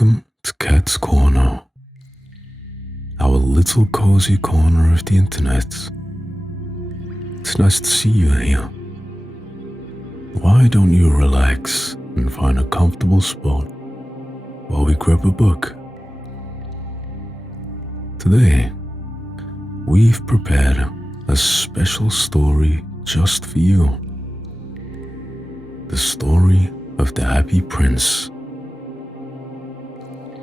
Welcome to Cat's Corner, our little cozy corner of the internet. It's nice to see you here. Why don't you relax and find a comfortable spot while we grab a book? Today, we've prepared a special story just for you. The story of the Happy Prince.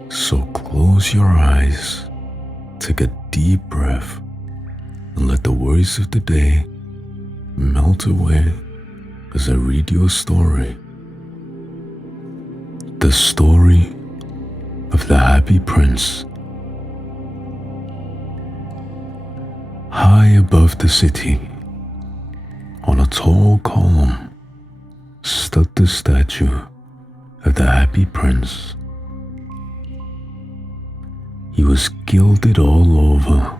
So close your eyes, take a deep breath, and let the worries of the day melt away as I read you a story. The story of the Happy Prince. High above the city, on a tall column, stood the statue of the Happy Prince. He was gilded all over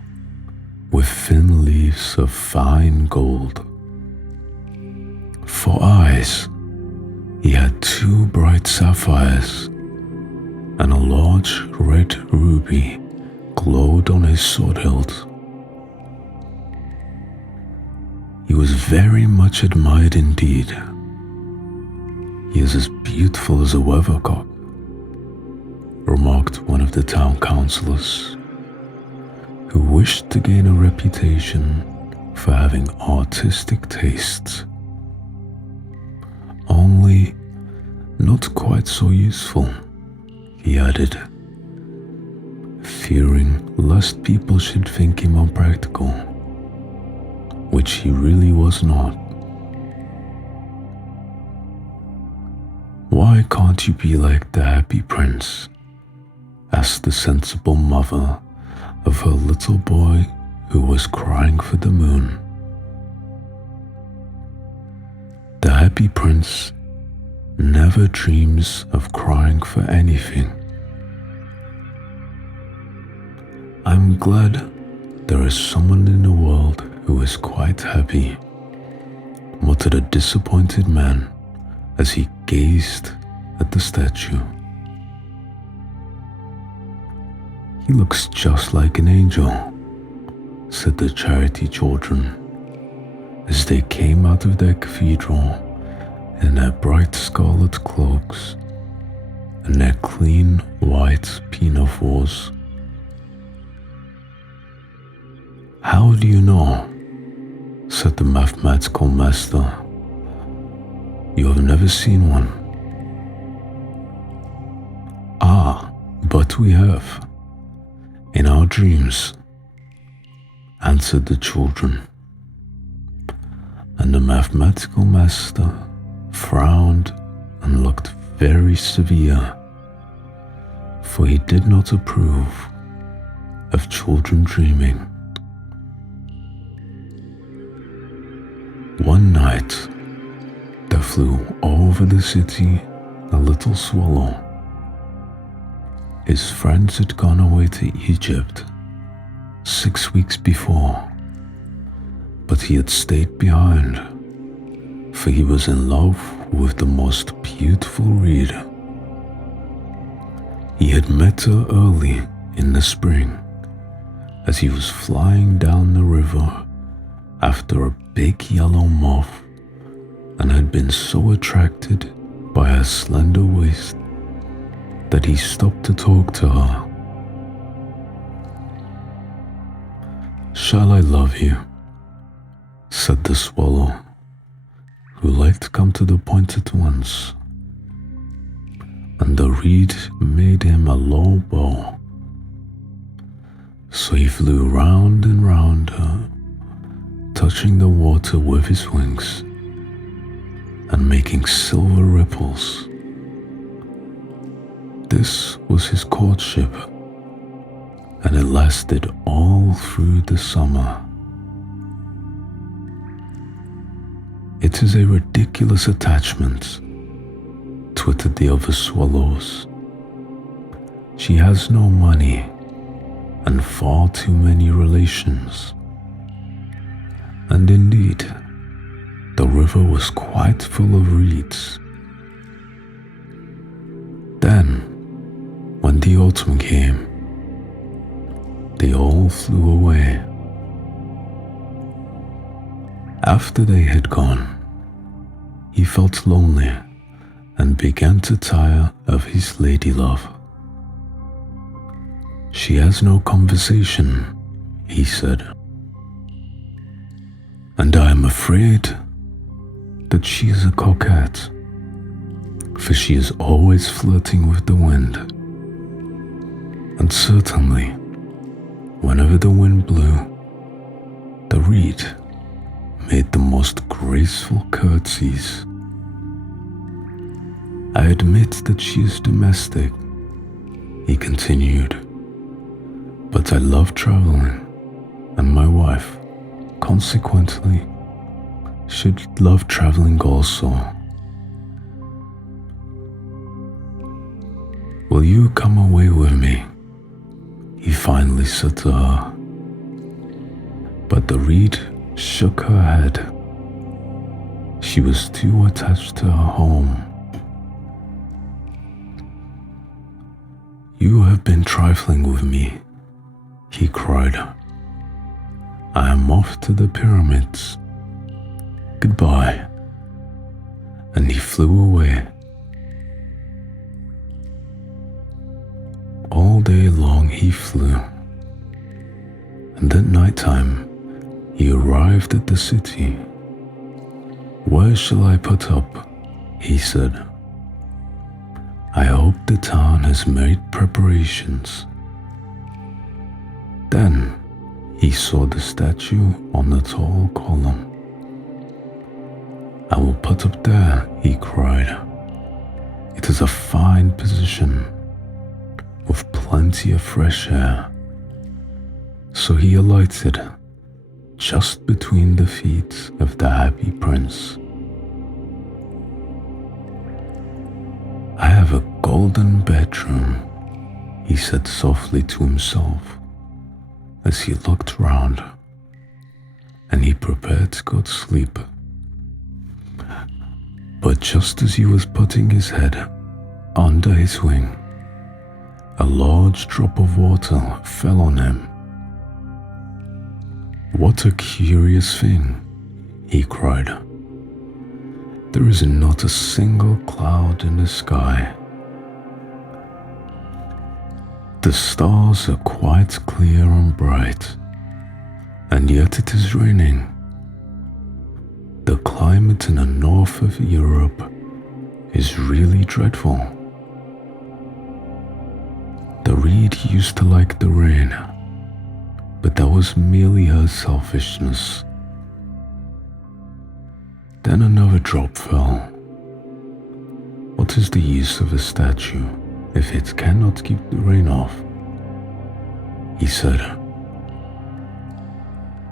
with thin leaves of fine gold. For eyes, he had 2 bright sapphires, and a large red ruby glowed on his sword hilt. He was very much admired indeed. He is as beautiful as a weathercock, remarked one of the town councillors, who wished to gain a reputation for having artistic tastes. Only not quite so useful, he added, fearing lest people should think him unpractical, which he really was not. Why can't you be like the Happy Prince? Asked the sensible mother of her little boy who was crying for the moon. The Happy Prince never dreams of crying for anything. I'm glad there is someone in the world who is quite happy, muttered a disappointed man as he gazed at the statue. He looks just like an angel, said the charity children, as they came out of their cathedral in their bright scarlet cloaks and their clean white pinafores. How do you know? Said the mathematical master. You have never seen one. Ah, but we have. In our dreams, answered the children. And the mathematical master frowned and looked very severe, for he did not approve of children dreaming. One night, there flew over the city a little swallow. His friends had gone away to Egypt 6 weeks before, but he had stayed behind, for he was in love with the most beautiful reed. He had met her early in the spring as he was flying down the river after a big yellow moth, and had been so attracted by her slender waist that he stopped to talk to her. Shall I love you? Said the swallow, who liked to come to the point at once, and the reed made him a low bow. So he flew round and round her, touching the water with his wings and making silver ripples. This was his courtship, and it lasted all through the summer. It is a ridiculous attachment, twittered the other swallows. She has no money and far too many relations. And indeed, the river was quite full of reeds. Then, when the autumn came, they all flew away. After they had gone, he felt lonely and began to tire of his lady love. She has no conversation, he said, and I am afraid that she is a coquette, for she is always flirting with the wind. And certainly, whenever the wind blew, the reed made the most graceful curtsies. I admit that she is domestic, he continued, but I love traveling, and my wife, consequently, should love traveling also. Will you come away with me? He finally said to her. But the reed shook her head. She was too attached to her home. You have been trifling with me, he cried. I am off to the pyramids. Goodbye. And he flew away. All day long he flew, and at night time he arrived at the city. Where shall I put up? He said. I hope the town has made preparations. Then he saw the statue on the tall column. I will put up there, he cried. It is a fine position, with plenty of fresh air. So he alighted just between the feet of the happy prince. I have a golden bedroom, he said softly to himself as he looked round, and he prepared to go to sleep. But just as he was putting his head under his wing, a large drop of water fell on him. What a curious thing, he cried. There is not a single cloud in the sky. The stars are quite clear and bright, and yet it is raining. The climate in the north of Europe is really dreadful. The reed used to like the rain, but that was merely her selfishness. Then another drop fell. What is the use of a statue if it cannot keep the rain off? He said.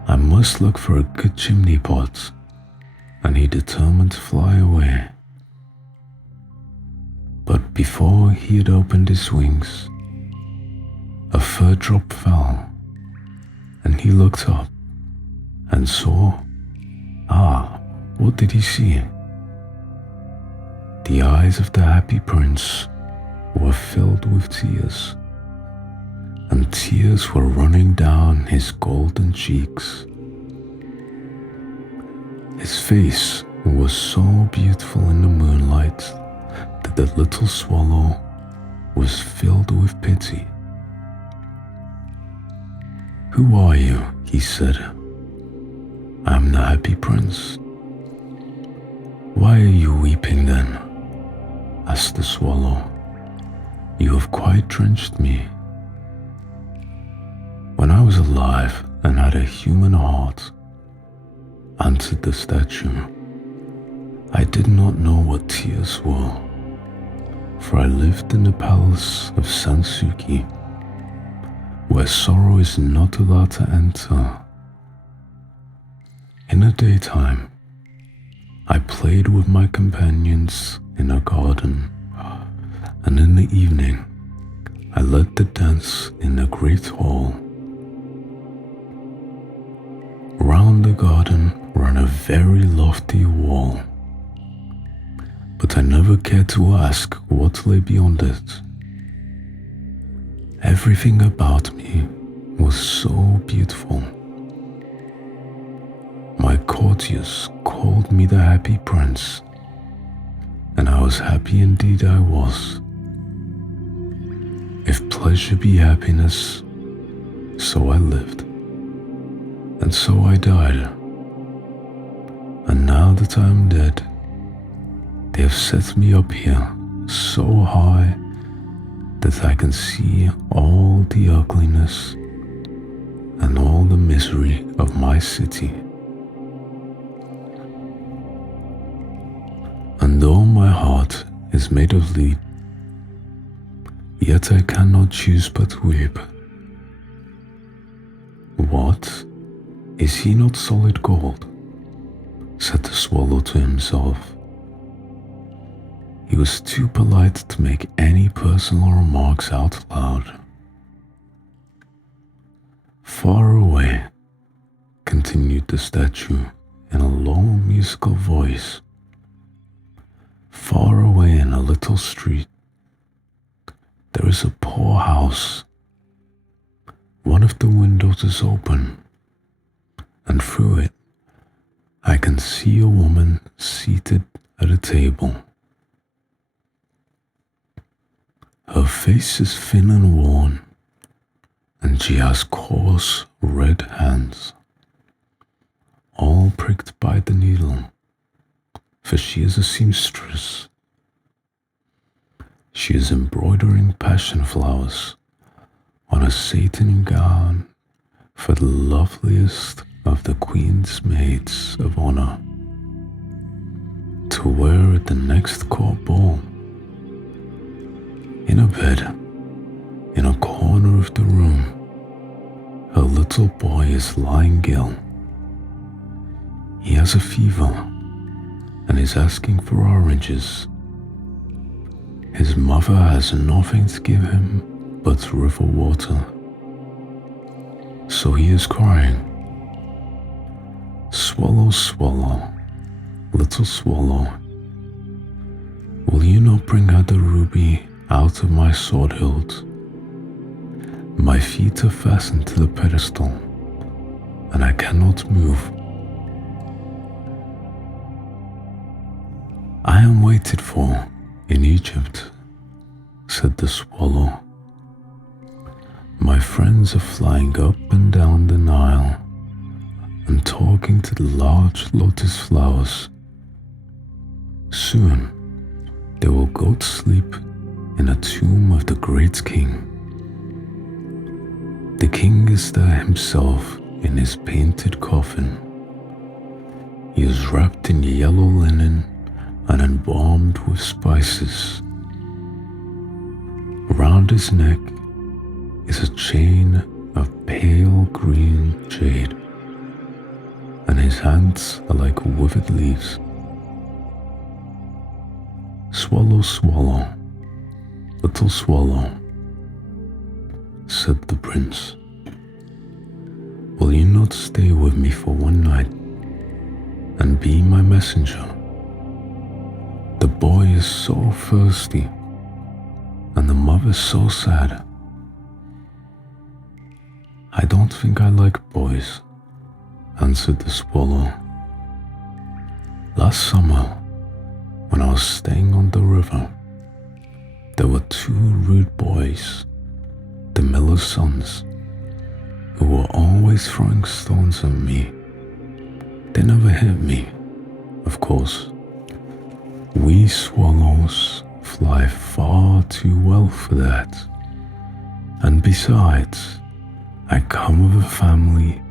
I must look for a good chimney pot, and he determined to fly away. But before he had opened his wings, a third drop fell, and he looked up and saw, what did he see? The eyes of the happy prince were filled with tears, and tears were running down his golden cheeks. His face was so beautiful in the moonlight that the little swallow was filled with pity. Who are you? He said. I am the happy prince. Why are you weeping then? Asked the swallow. You have quite drenched me. When I was alive and had a human heart, answered the statue, I did not know what tears were, for I lived in the palace of Sansuki, where sorrow is not allowed to enter. In the daytime, I played with my companions in a garden, and in the evening, I led the dance in the great hall. Round the garden ran a very lofty wall, but I never cared to ask what lay beyond it. Everything about me was so beautiful. My courtiers called me the happy prince, and I was happy indeed I was. If pleasure be happiness, so I lived, and so I died. And now that I am dead, they have set me up here so high that I can see all the ugliness and all the misery of my city. And though my heart is made of lead, yet I cannot choose but weep. What? Is he not solid gold? Said the swallow to himself. He was too polite to make any personal remarks out loud. Far away, continued the statue in a low musical voice, far away in a little street, there is a poor house. One of the windows is open, and through it I can see a woman seated at a table. Her face is thin and worn, and she has coarse red hands, all pricked by the needle, for she is a seamstress. She is embroidering passion flowers on a satin gown for the loveliest of the Queen's maids of honor to wear at the next court ball. In a bed, in a corner of the room, her little boy is lying ill. He has a fever and is asking for oranges. His mother has nothing to give him but river water, so he is crying. Swallow, swallow, little swallow, will you not bring her the ruby out of my sword hilt? My feet are fastened to the pedestal, and I cannot move. I am waited for in Egypt, said the swallow. My friends are flying up and down the Nile and talking to the large lotus flowers. Soon they will go to sleep in a tomb of the great king. The king is there himself in his painted coffin. He is wrapped in yellow linen and embalmed with spices. Around his neck is a chain of pale green jade, and his hands are like withered leaves. Swallow, swallow, little swallow, said the prince, will you not stay with me for one night and be my messenger? The boy is so thirsty, and the mother so sad. I don't think I like boys, answered the swallow. Last summer, when I was staying on the river, there were two rude boys, the miller's sons, who were always throwing stones at me. They never hit me, of course. We swallows fly far too well for that. And besides, I come of a family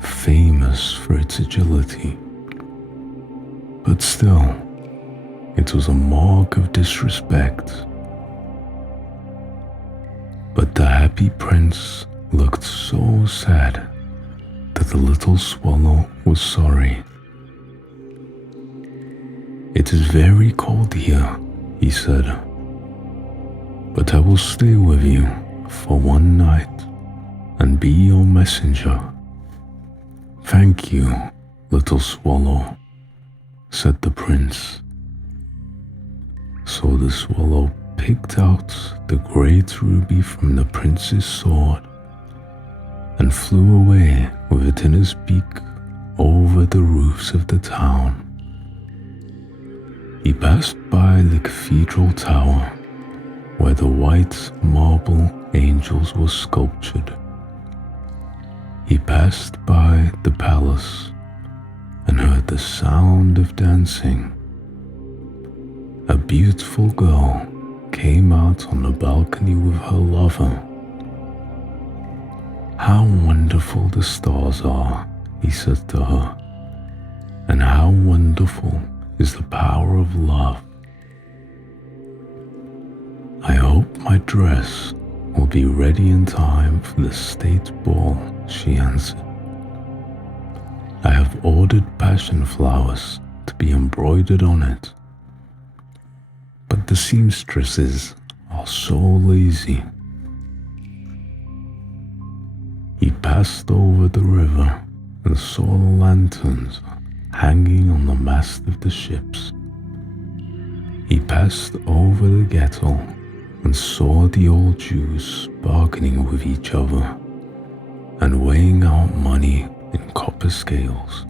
famous for its agility. But still, it was a mark of disrespect. But the happy prince looked so sad that the little swallow was sorry. It is very cold here, he said, but I will stay with you for one night and be your messenger. Thank you, little swallow, said the prince. So the swallow picked out the great ruby from the prince's sword and flew away with it in his beak over the roofs of the town. He passed by the cathedral tower where the white marble angels were sculptured. He passed by the palace and heard the sound of dancing. A beautiful girl came out on the balcony with her lover. "How wonderful the stars are," he said to her, "and how wonderful is the power of love. I hope my dress will be ready in time for the state ball," she answered. "I have ordered passion flowers to be embroidered on it, but the seamstresses are so lazy." He passed over the river and saw the lanterns hanging on the mast of the ships. He passed over the ghetto and saw the old Jews bargaining with each other and weighing out money in copper scales.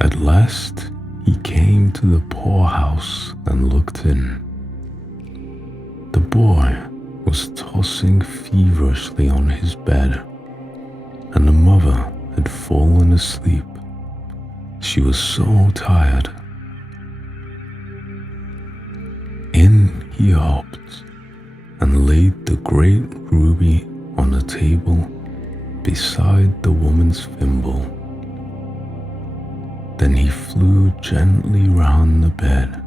At last he came to the poorhouse and looked in. The boy was tossing feverishly on his bed, and the mother had fallen asleep. She was so tired. In he hopped and laid the great ruby on a table beside the woman's thimble. Then he flew gently round the bed,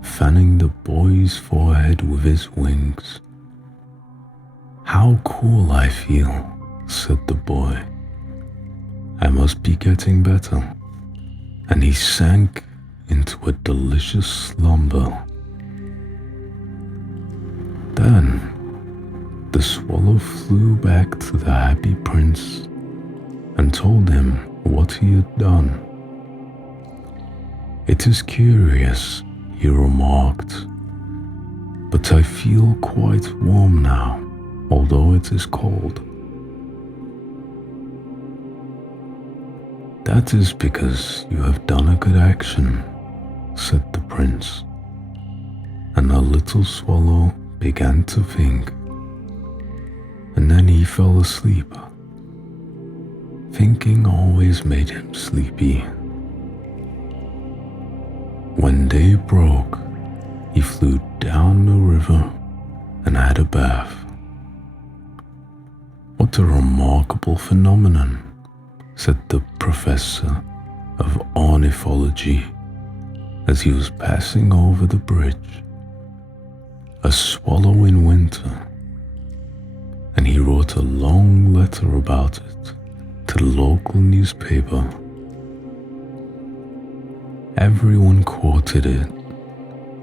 fanning the boy's forehead with his wings. "How cool I feel," said the boy. "I must be getting better." And he sank into a delicious slumber. Then the swallow flew back to the happy prince and told him what he had done. "It is curious," he remarked, "but I feel quite warm now, although it is cold." "That is because you have done a good action," said the prince, and the little swallow began to think, and then he fell asleep. Thinking always made him sleepy. When day broke, he flew down the river and had a bath. "What a remarkable phenomenon," said the professor of ornithology as he was passing over the bridge. "A swallow in winter," and he wrote a long letter about it to the local newspaper. Everyone quoted it.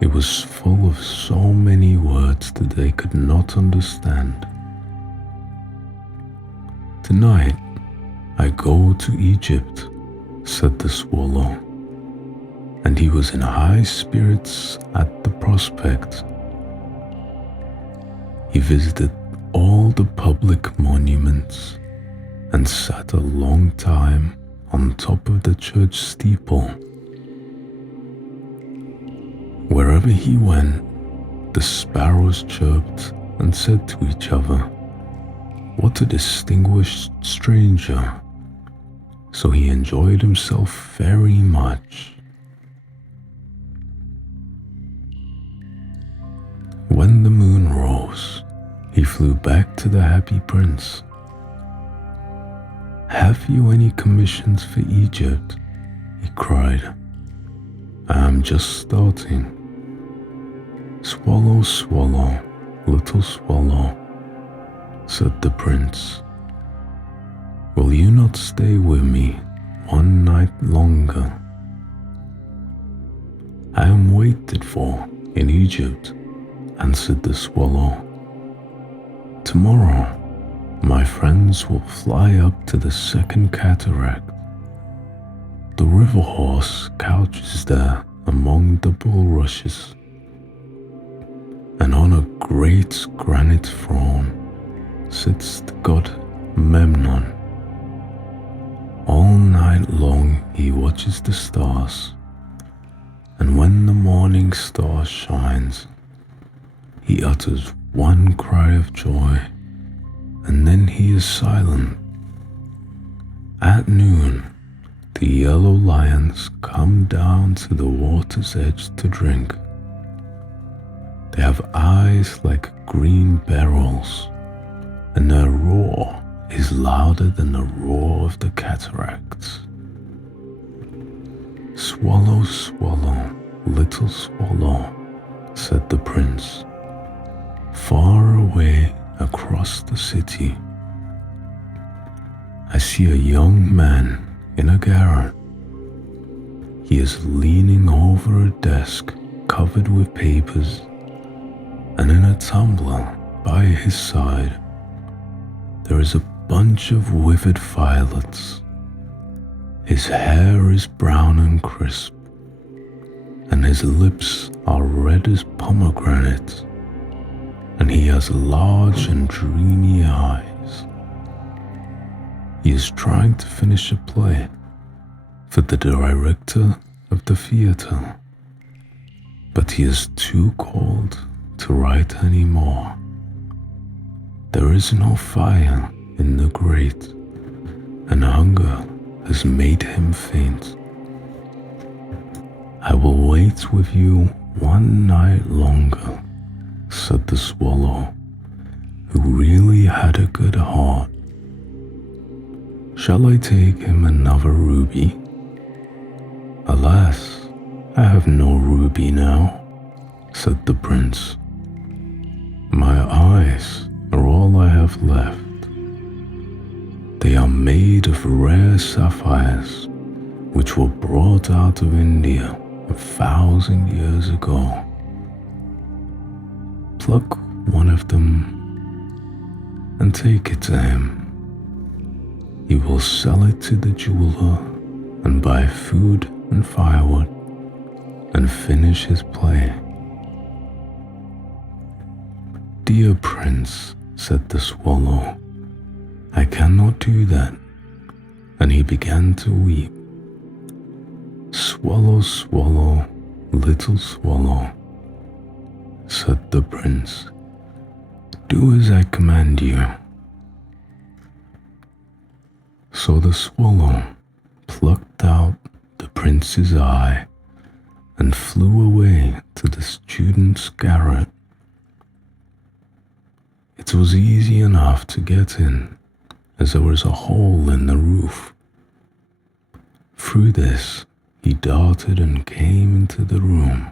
It was full of so many words that they could not understand. "Tonight I go to Egypt," said the swallow, and he was in high spirits at the prospect. He visited all the public monuments and sat a long time on top of the church steeple. Wherever he went, the sparrows chirped and said to each other, "What a distinguished stranger." So he enjoyed himself very much. When the moon rose, he flew back to the happy prince. "Have you any commissions for Egypt?" he cried. "I am just starting." "Swallow, swallow, little swallow," said the prince, "will you not stay with me one night longer?" "I am waited for in Egypt," answered the swallow. "Tomorrow, my friends will fly up to the second cataract. The river horse couches there among the bulrushes, great granite throne sits the god Memnon. All night long he watches the stars, and when the morning star shines, he utters one cry of joy, and then he is silent. At noon, the yellow lions come down to the water's edge to drink. They have eyes like green beryls, and their roar is louder than the roar of the cataracts. "Swallow, swallow, little swallow," said the prince. Far away across the city, I see a young man in a garret. He is leaning over a desk covered with papers, and in a tumbler by his side there is a bunch of withered violets. His hair is brown and crisp, and his lips are red as pomegranates, and he has large and dreamy eyes. He is trying to finish a play for the director of the theater, but he is too cold to write any more. There is no fire in the grate, and hunger has made him faint. "I will wait with you one night longer," said the swallow, who really had a good heart. "Shall I take him another ruby?" "Alas, I have no ruby now," said the prince. "My eyes are all I have left. They are made of rare sapphires, which were brought out of India 1,000 years ago. Pluck one of them and take it to him. He will sell it to the jeweler and buy food and firewood and finish his play." "Dear prince," said the swallow, "I cannot do that," and he began to weep. "Swallow, swallow, little swallow," said the prince, "do as I command you." So the swallow plucked out the prince's eye and flew away to the student's garret. It was easy enough to get in, as there was a hole in the roof. Through this he darted and came into the room.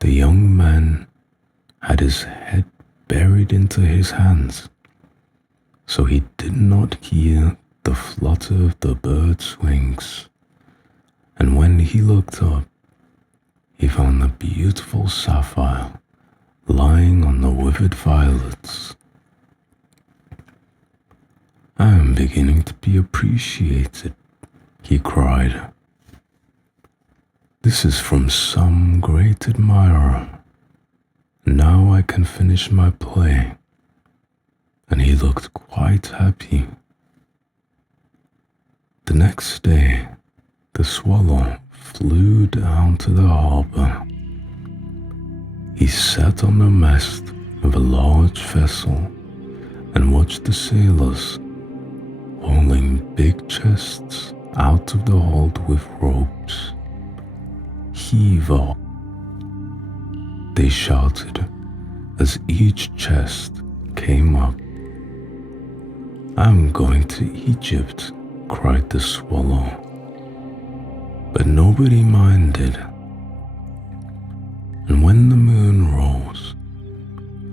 The young man had his head buried into his hands, so he did not hear the flutter of the bird's wings, and when he looked up, he found the beautiful sapphire lying on the withered violets. "I am beginning to be appreciated," he cried. "This is from some great admirer. Now I can finish my play." And he looked quite happy. The next day, the swallow flew down to the harbor. He sat on the mast of a large vessel and watched the sailors hauling big chests out of the hold with ropes. "Heave off," they shouted as each chest came up. "I'm going to Egypt," cried the swallow. But nobody minded. And when the moon rose,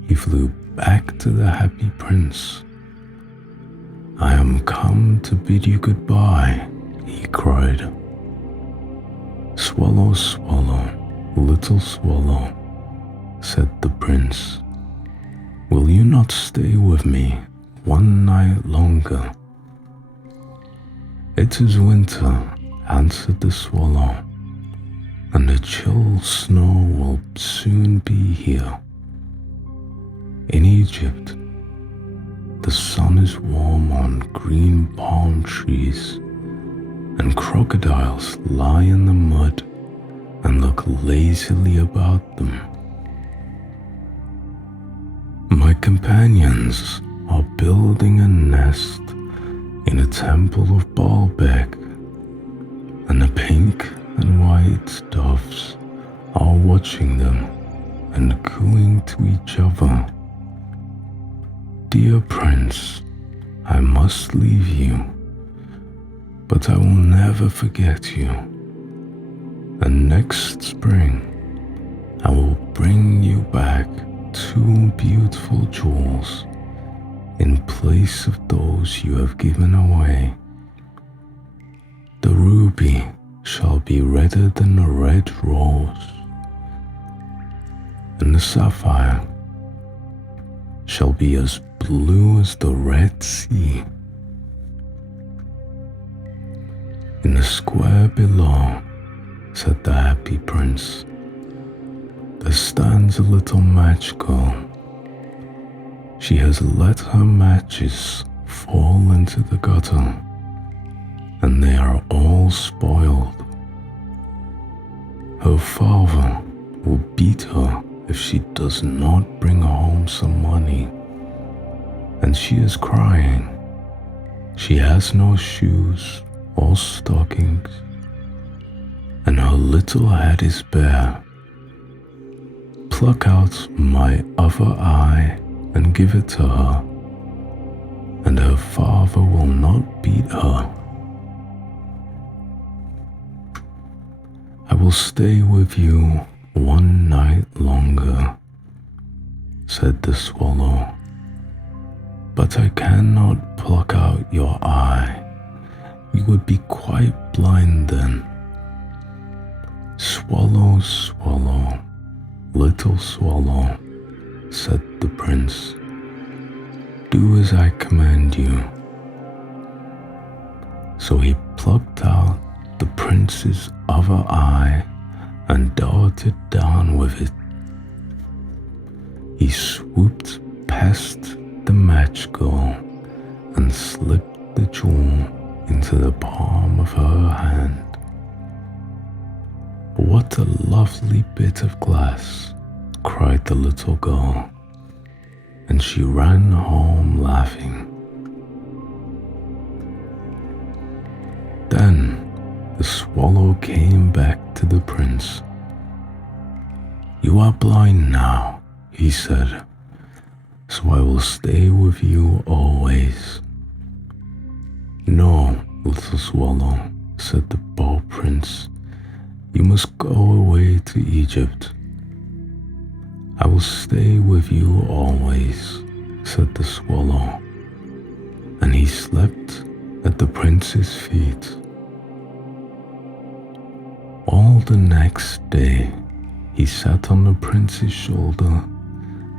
he flew back to the happy prince. "I am come to bid you goodbye," he cried. "Swallow, swallow, little swallow," said the prince, "will you not stay with me one night longer?" "It is winter," answered the swallow, "and the chill snow will soon be here. In Egypt, the sun is warm on green palm trees, and crocodiles lie in the mud and look lazily about them. My companions are building a nest in a temple of Baalbek, and the pink and white doves are watching them and cooing to each other. Dear Prince, I must leave you, but I will never forget you. And next spring, I will bring you back 2 beautiful jewels in place of those you have given away. The ruby shall be redder than the red rose, and the sapphire shall be as blue as the Red Sea. In the square below, said the happy prince, there stands a little match girl. She has let her matches fall into the gutter, and they are all spoiled. Her father will beat her if she does not bring home some money, and she is crying. She has no shoes or stockings, and her little head is bare. Pluck out my other eye and give it to her, and her father will not beat her. I will stay with you 1 night longer, said the swallow, but I cannot pluck out your eye. You would be quite blind then. Swallow, swallow, little swallow, said the prince, do as I command you. So he plucked out the prince's other eye and darted down with it. He swooped past the match girl and slipped the jewel into the palm of her hand. What a lovely bit of glass, cried the little girl, and she ran home laughing. Then the swallow came back to the prince. You are blind now, he said, so I will stay with you always. No, little swallow, said the bold prince, you must go away to Egypt. I will stay with you always, said the swallow, and he slept at the prince's feet. All the next day, he sat on the prince's shoulder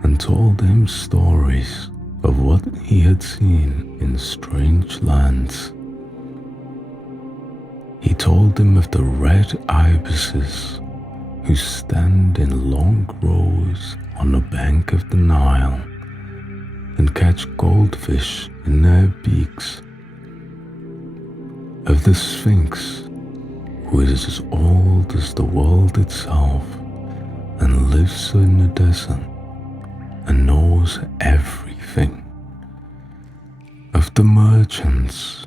and told him stories of what he had seen in strange lands. He told him of the red ibises who stand in long rows on the bank of the Nile and catch goldfish in their beaks, of the Sphinx, who is as old as the world itself and lives in the desert and knows everything, of the merchants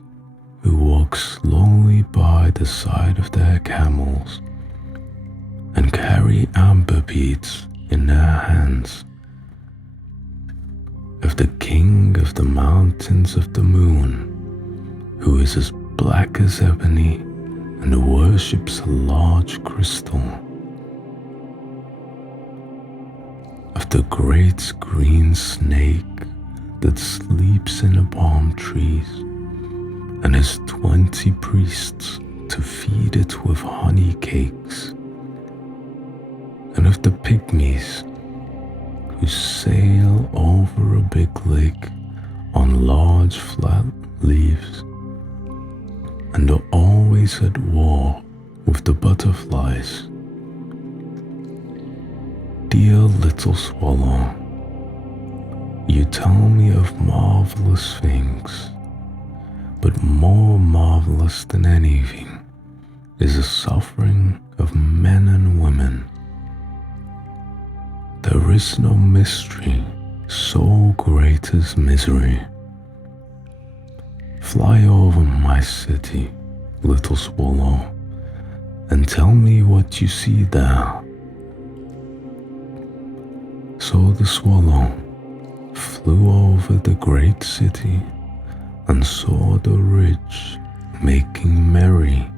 who walk slowly by the side of their camels and carry amber beads in their hands, of the king of the mountains of the moon, who is as black as ebony and worships a large crystal, of the great green snake that sleeps in the palm trees and has 20 priests to feed it with honey cakes, and of the pygmies who sail over a big lake on large flat leaves and are always at war with the butterflies. Dear little swallow, You tell me of marvelous things, but more marvelous than anything is the suffering of men and women. There is no mystery so great as misery. Fly over my city, little swallow, and tell me what you see there. So the swallow flew over the great city and saw the rich making merry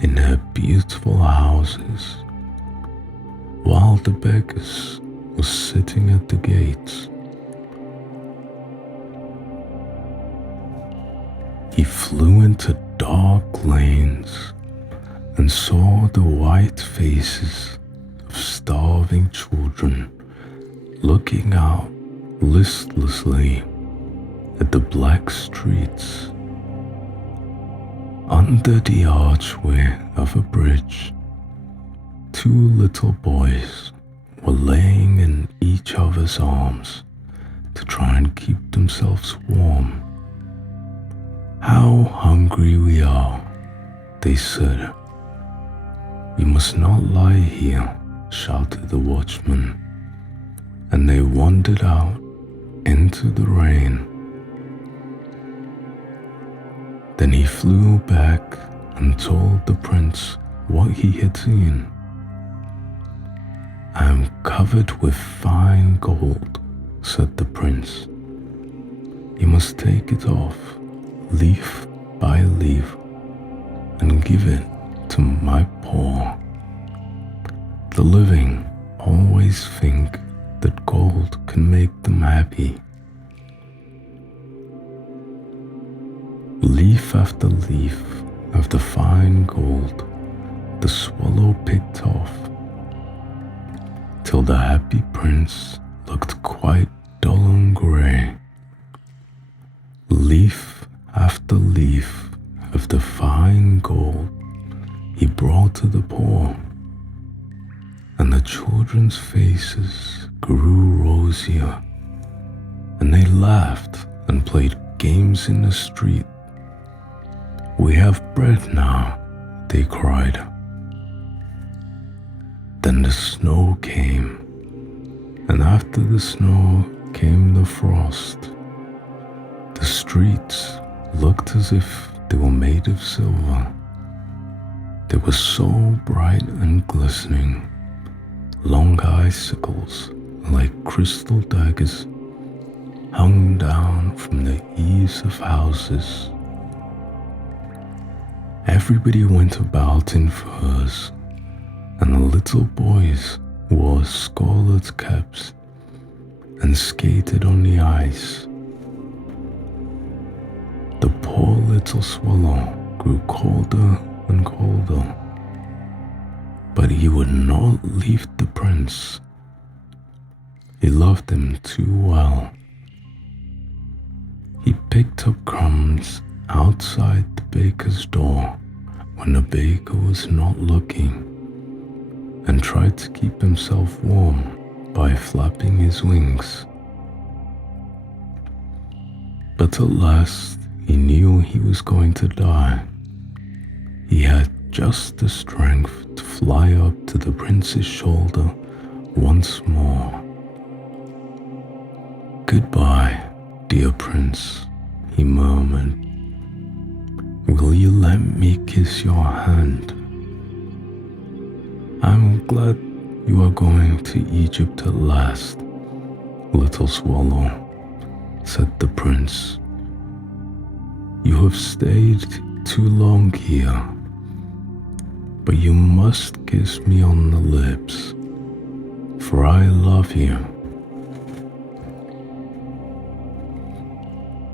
in their beautiful houses, while the beggars were sitting at the gates. He flew into dark lanes and saw the white faces of starving children looking out listlessly at the black streets. Under the archway of a bridge, two little boys were laying in each other's arms to try and keep themselves warm. "How hungry we are," they said. "You must not lie here," shouted the watchman, and they wandered out into the rain. Then he flew back and told the prince what he had seen. "I am covered with fine gold," said the prince. "You must take it off, leaf by leaf, and give it to my poor. The living always think that gold can make them happy." Leaf after leaf of the fine gold the swallow picked off, till the happy prince looked quite dull and grey. Leaf after leaf of the fine gold he brought to the poor, and the children's faces grew rosier, and they laughed and played games in the street. "We have bread now," they cried. Then the snow came, and after the snow came the frost. The streets looked as if they were made of silver. They were so bright and glistening. Long icicles, like crystal daggers, hung down from the eaves of houses. Everybody went about in furs, and the little boys wore scarlet caps and skated on the ice. The poor little swallow grew colder and colder, but he would not leave the prince. He loved him too well. He picked up crumbs outside the baker's door when the baker was not looking, and tried to keep himself warm by flapping his wings. But at last he knew he was going to die. He had just the strength to fly up to the prince's shoulder once more. "Goodbye, dear prince," he murmured. "Will you let me kiss your hand? I'm glad you are going to Egypt at last, little swallow," said the prince. "You have stayed too long here, but you must kiss me on the lips, for I love you."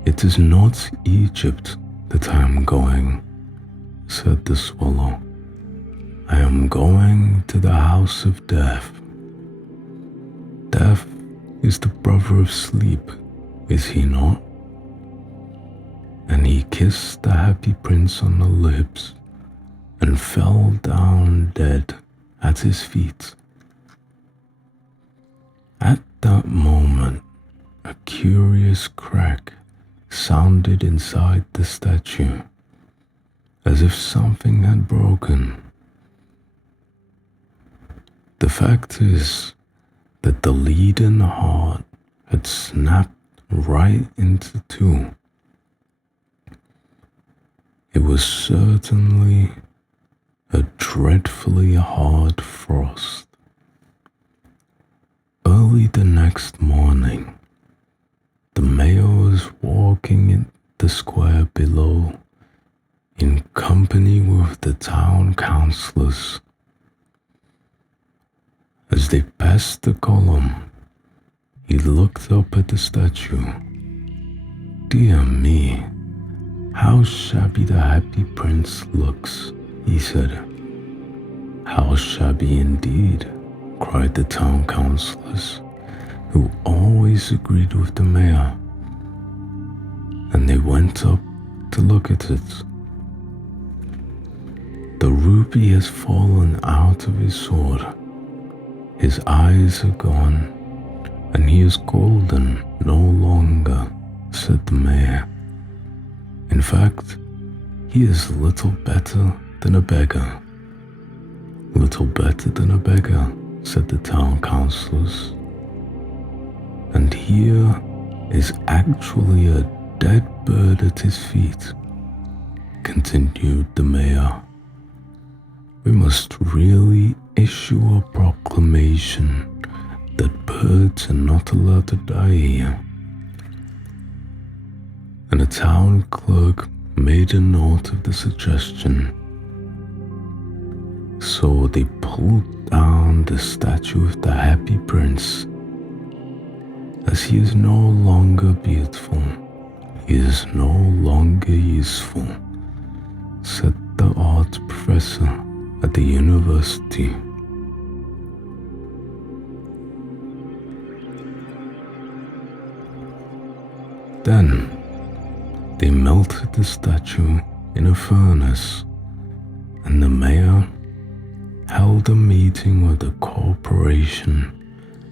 "It is not Egypt that I am going," said the swallow. "I am going to the house of death. Death is the brother of sleep, is he not?" And he kissed the happy prince on the lips and fell down dead at his feet. At that moment, a curious curious crack sounded inside the statue, as if something had broken. The fact is that the leaden heart had snapped right into two. It was certainly a dreadfully hard frost. Early the next morning, the mayor was walking in the square below in company with the town councillors. As they passed the column, he looked up at the statue. "Dear me, how shabby the Happy Prince looks," he said. "How shabby indeed," cried the town councillors, who always agreed with the mayor, and they went up to look at it. "The ruby has fallen out of his sword. His eyes are gone, and he is golden no longer," said the mayor. "In fact, he is little better than a beggar." "Little better than a beggar," said the town councillors. "And here is actually a dead bird at his feet," continued the mayor. "We must really issue a proclamation that birds are not allowed to die here." And a town clerk made a note of the suggestion. So they pulled down the statue of the Happy Prince. As he is no longer beautiful, he is no longer useful, said the art professor at the university. Then they melted the statue in a furnace, and the mayor held a meeting with the corporation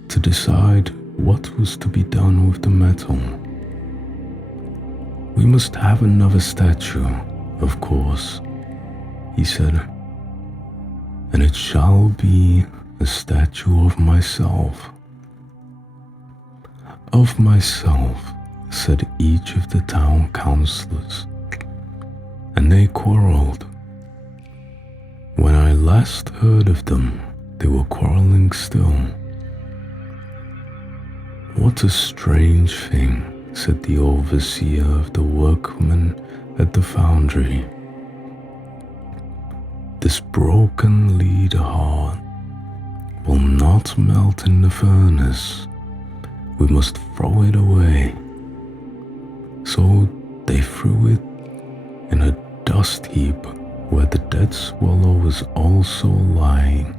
to decide what was to be done with the metal. "We must have another statue, of course," he said, "and it shall be a statue of myself." "Of myself," said each of the town councillors, and they quarrelled. When I last heard of them, they were quarrelling still. "What a strange thing," said the overseer of the workmen at the foundry. "This broken lead heart will not melt in the furnace. We must throw it away." So they threw it in a dust heap where the dead swallow was also lying.